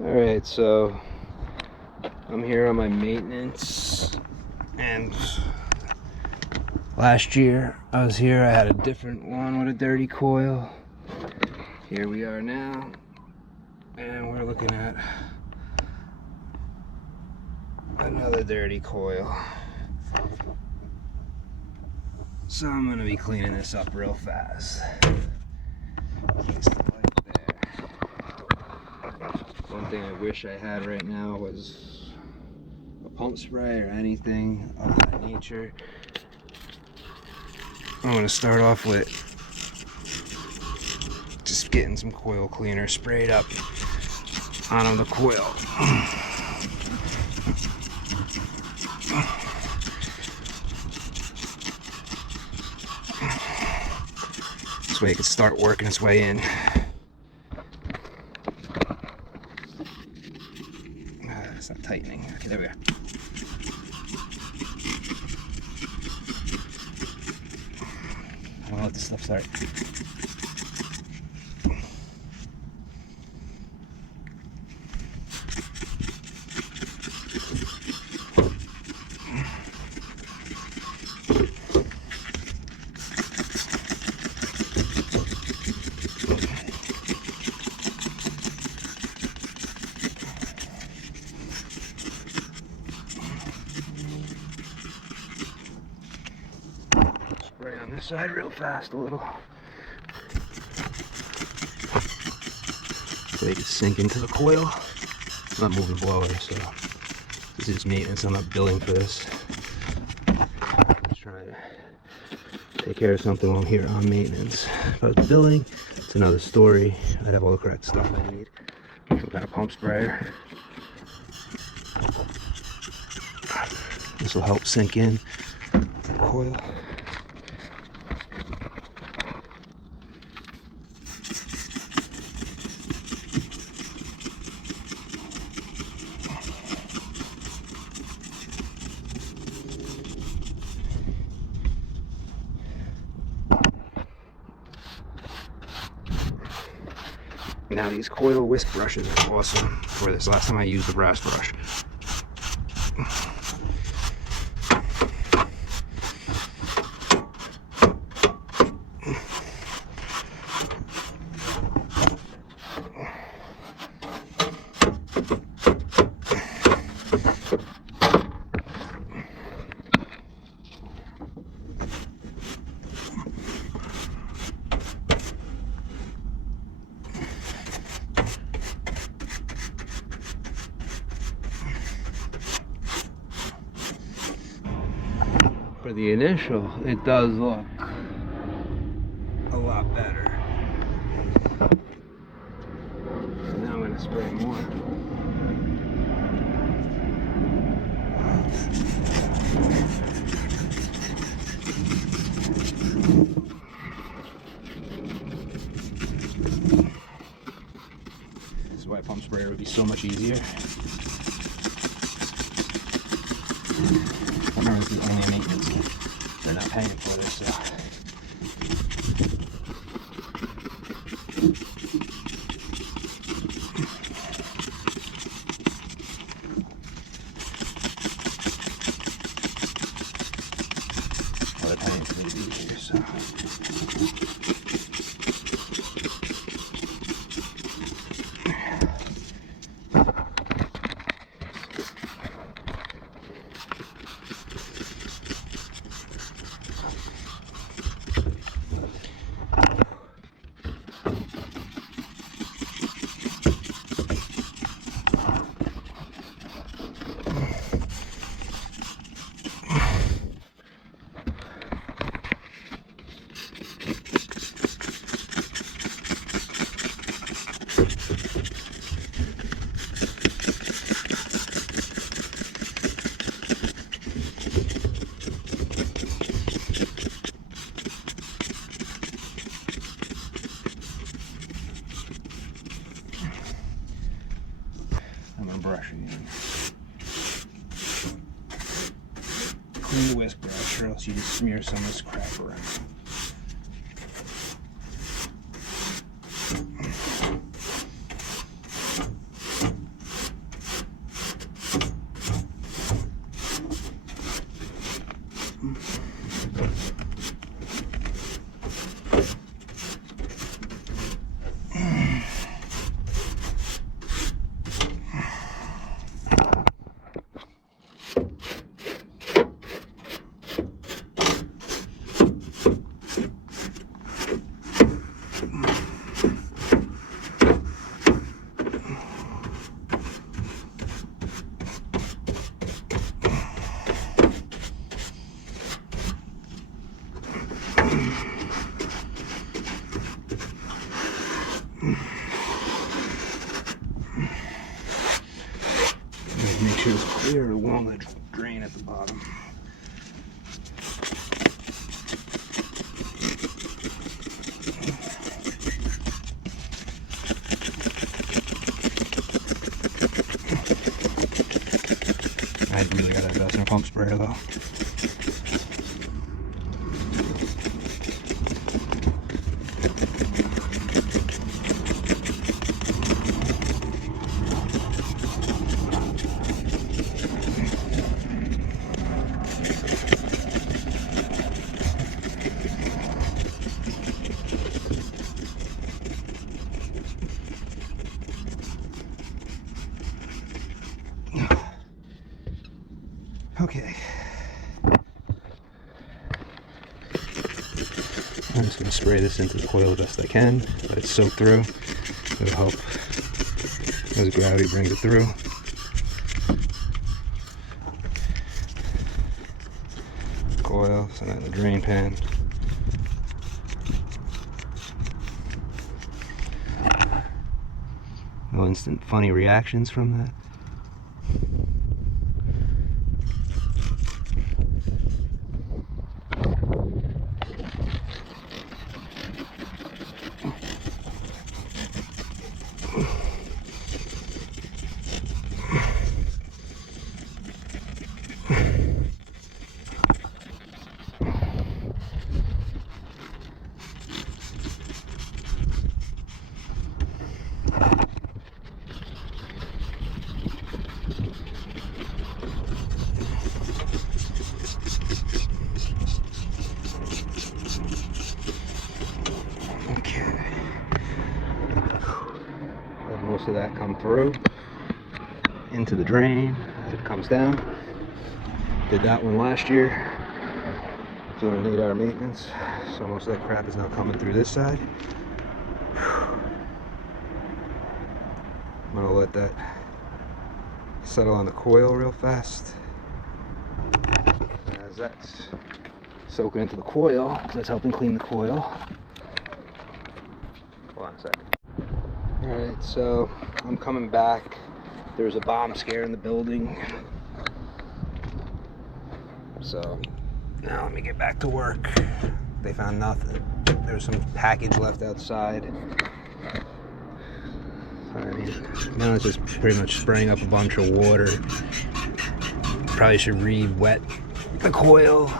Alright, so I'm here on my maintenance, and last year I was here, I had a different one with a dirty coil. Here we are now, and we're looking at another dirty coil. So I'm going to be cleaning this up real fast. One thing I wish I had right now was a pump spray or anything of that nature. I'm going to start off with just getting some coil cleaner sprayed up onto the coil. This way it can start working its way in. It's not tightening. Okay, there we go. I don't know what this stuff starts. Spray on this side real fast a little. So they can sink into the coil. I'm not moving the blower, so this is maintenance. I'm not billing for this. Just trying to take care of something while I'm here on maintenance. If I was billing, it's another story. I'd have all the correct stuff I need. Some kind of pump sprayer. This will help sink in the coil. Now these coil whisk brushes are awesome for this. Last time I used the brass brush. For the initial, it does look a lot better. So now I'm going to spray more. This is why pump sprayer would be so much easier. I remember this is only a maintenance kit. They're not paying for this, so. Well, they're paying for me to be here, so. I'm going to brush again. Clean the whisk brush, or else you just smear some of this crap around. sure it's clear along the drain at the bottom. I really gotta invest in a pump sprayer though. Okay. I'm just going to spray this into the coil the best I can, let it soak through. It'll help as gravity brings it through. Coil, send that in the drain pan. No instant funny reactions from that. Most of that come through into the drain as it comes down. Did that one last year, doing an 8-hour maintenance, so most of that crap is now coming through this side. I'm gonna let that settle on the coil real fast. As that's soaking into the coil, that's helping clean the coil. Hold on a second. Alright, so I'm coming back. There's a bomb scare in the building. So now let me get back to work. They found nothing. There's some package left outside. I mean, now it's just pretty much spraying up a bunch of water. Probably should re-wet the coil.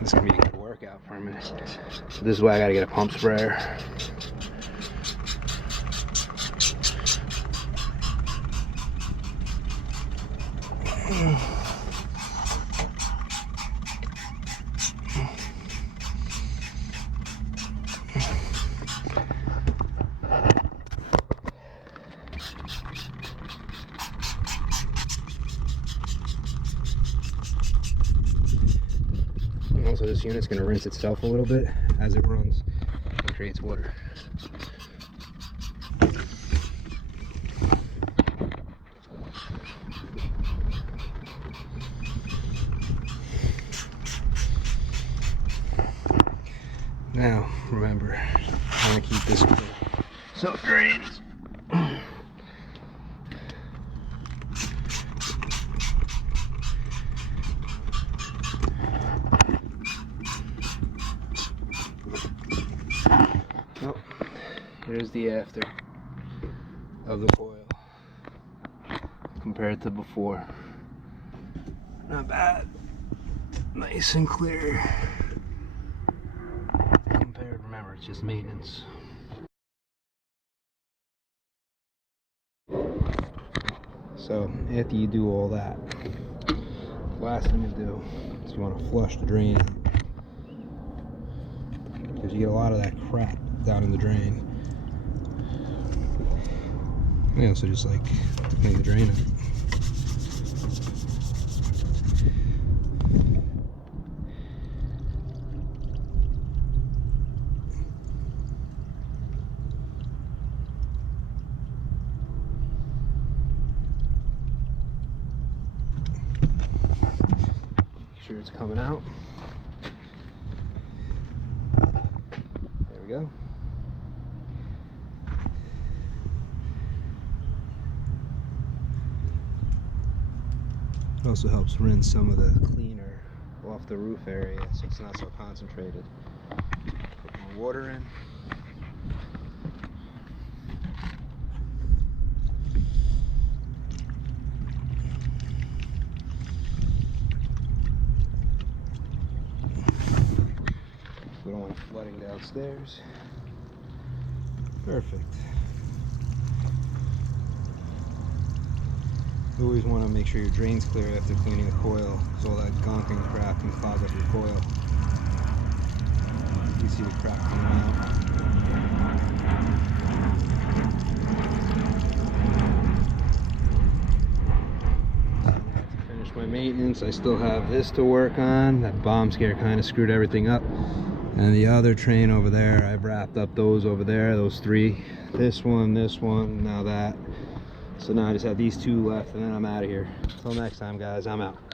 This is gonna be a good workout for a minute. So this is why I gotta get a pump sprayer. Also, this unit's going to rinse itself a little bit as it runs and creates water. Now, remember, I want to keep this clear so it drains. Oh, here's the after of the coil compared to before. Not bad. Nice and clear. Compared, remember, it's just maintenance. So after you do all that, the last thing to do is you want to flush the drain out, because you get a lot of that crap down in the drain. And also just like clean the drain out. sure it's coming out. There we go. It also helps rinse some of the cleaner off the roof area so it's not so concentrated. Put more water in. We don't want it flooding downstairs. Perfect. You always want to make sure your drain's clear after cleaning a coil, so all that gunk and crap can clog up your coil. You see the crap coming out. To finish my maintenance, I still have this to work on. That bomb scare kind of screwed everything up. And the other train over there, I've wrapped up those over there, those three. This one, now that. So now I just have these two left and then I'm out of here. Until next time, guys, I'm out.